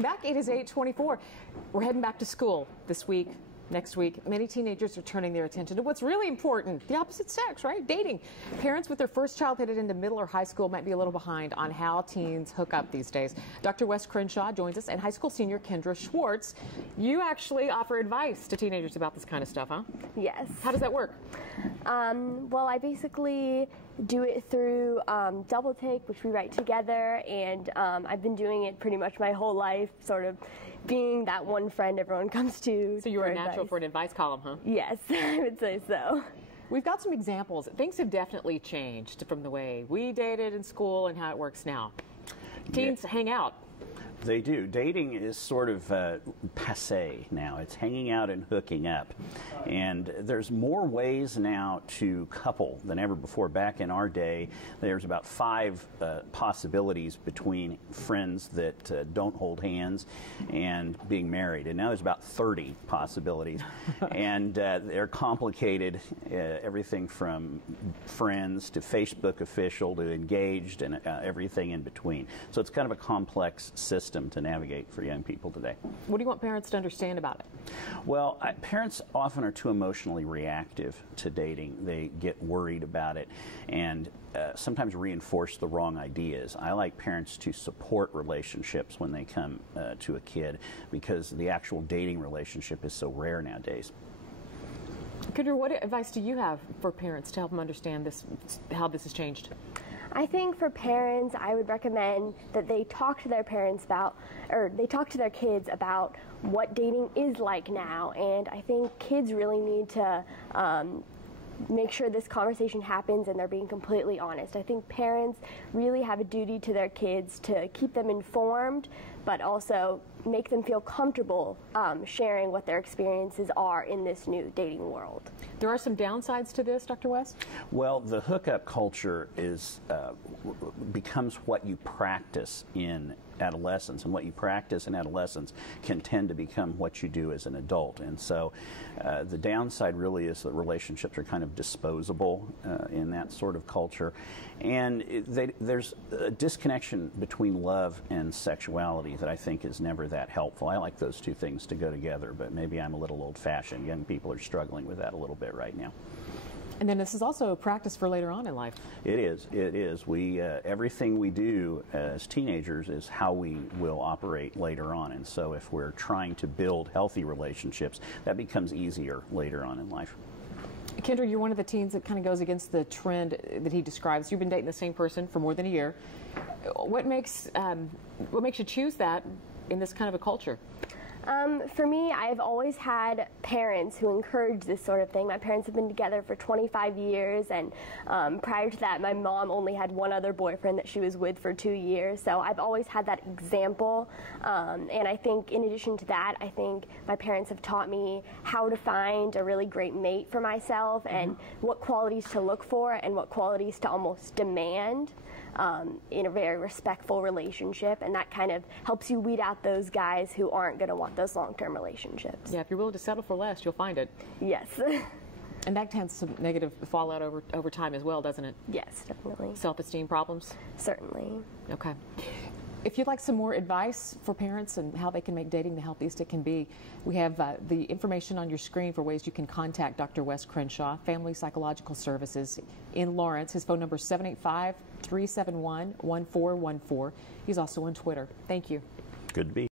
Back, it is 8:24. We're heading back to school this week. Next week, many teenagers are turning their attention to what's really important, the opposite sex, right? Dating. Parents with their first child headed into middle or high school might be a little behind on how teens hook up these days. Dr. Wes Crenshaw joins us, and high school senior Kendra Schwartz. You actually offer advice to teenagers about this kind of stuff, huh? Yes. How does that work? Well, I basically do it through Double Take, which we write together, and I've been doing it pretty much my whole life, sort of being that one friend everyone comes to. So you were a natural for an advice column, huh? Yes, I would say so. We've got some examples. Things have definitely changed from the way we dated in school and how it works now. Teens hang out. They do. Dating is sort of passé now. It's hanging out and hooking up. And there's more ways now to couple than ever before. Back in our day, there's about 5 possibilities between friends that don't hold hands and being married. And now there's about 30 possibilities. And they're complicated, everything from friends to Facebook official to engaged and everything in between. So it's kind of a complex system to navigate for young people today. What do you want parents to understand about it? Well, parents often are too emotionally reactive to dating. They get worried about it and sometimes reinforce the wrong ideas. I like parents to support relationships when they come to a kid, because the actual dating relationship is so rare nowadays. Kendra, what advice do you have for parents to help them understand this, how this has changed? I think for parents, I would recommend that they talk to their parents about, or they talk to their kids about what dating is like now. And I think kids really need to make sure this conversation happens and they're being completely honest. I think parents really have a duty to their kids to keep them informed, but also make them feel comfortable sharing what their experiences are in this new dating world. There are some downsides to this, Dr. West? Well, the hookup culture is becomes what you practice in adolescence, and what you practice in adolescence can tend to become what you do as an adult. And so the downside really is that relationships are kind of disposable in that sort of culture, and there's a disconnection between love and sexuality that I think is never that helpful. I like those two things to go together, but maybe I'm a little old-fashioned. Young people are struggling with that a little bit right now. And then this is also a practice for later on in life. It is. It is. We everything we do as teenagers is how we will operate later on. And so if we're trying to build healthy relationships, that becomes easier later on in life. Kendra, you're one of the teens that kind of goes against the trend that he describes. You've been dating the same person for more than a year. What makes you choose that in this kind of a culture? For me, I've always had parents who encourage this sort of thing. My parents have been together for 25 years, and prior to that, my mom only had one other boyfriend that she was with for 2 years. So I've always had that example, and I think in addition to that, I think my parents have taught me how to find a really great mate for myself, and what qualities to look for and what qualities to almost demand in a very respectful relationship, and that kind of helps you weed out those guys who aren't going to want those long-term relationships. Yeah, if you're willing to settle for less, you'll find it. Yes. And that tends some negative fallout over time as well, doesn't it? Yes, definitely. Self-esteem problems? Certainly. Okay. If you'd like some more advice for parents and how they can make dating the healthiest it can be, we have the information on your screen for ways you can contact Dr. Wes Crenshaw, Family Psychological Services in Lawrence. His phone number is 785-371-1414. He's also on Twitter. Thank you. Good to be.